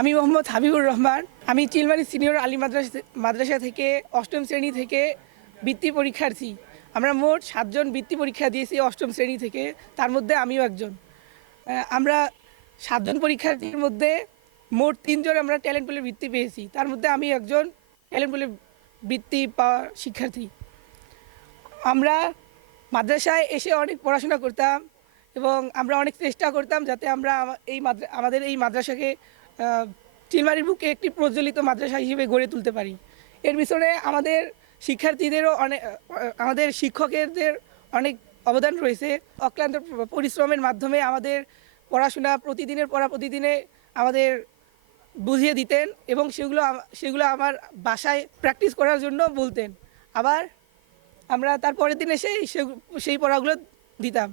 আমি মোহাম্মদ হাবিবুর রহমান। আমি চিলমারি সিনিয়র আলী মাদ্রাসা থেকে অষ্টম শ্রেণী থেকে বৃত্তি পরীক্ষার্থী। আমরা মোট 7 জন বৃত্তি পরীক্ষা দিয়েছি অষ্টম শ্রেণী থেকে, তার মধ্যে আমিও একজন। আমরা 7 জন পরীক্ষার্থীর মধ্যে মোট 3 জন আমরা ট্যালেন্ট পুলের বৃত্তি পেয়েছি, তার মধ্যে আমি একজন ট্যালেন্ট পুলের বৃত্তি পাওয়া শিক্ষার্থী। আমরা মাদ্রাসায় এসে অনেক পড়াশোনা করতাম এবং আমরা অনেক চেষ্টা করতাম যাতে আমরা আমাদের এই মাদ্রাসাকে চিলমারির বুকে একটি প্রজ্বলিত মাদ্রাসা হিসেবে গড়ে তুলতে পারি। এর পিছনে আমাদের শিক্ষার্থীদেরও আমাদের শিক্ষকদের অনেক অবদান রয়েছে। অক্লান্ত পরিশ্রমের মাধ্যমে আমাদের পড়াশোনা প্রতিদিনে আমাদের বুঝিয়ে দিতেন এবং সেগুলো আমার বাসায় প্র্যাকটিস করার জন্য বলতেন। আবার আমরা তার পরের দিন এসে সেই পড়াগুলো দিতাম।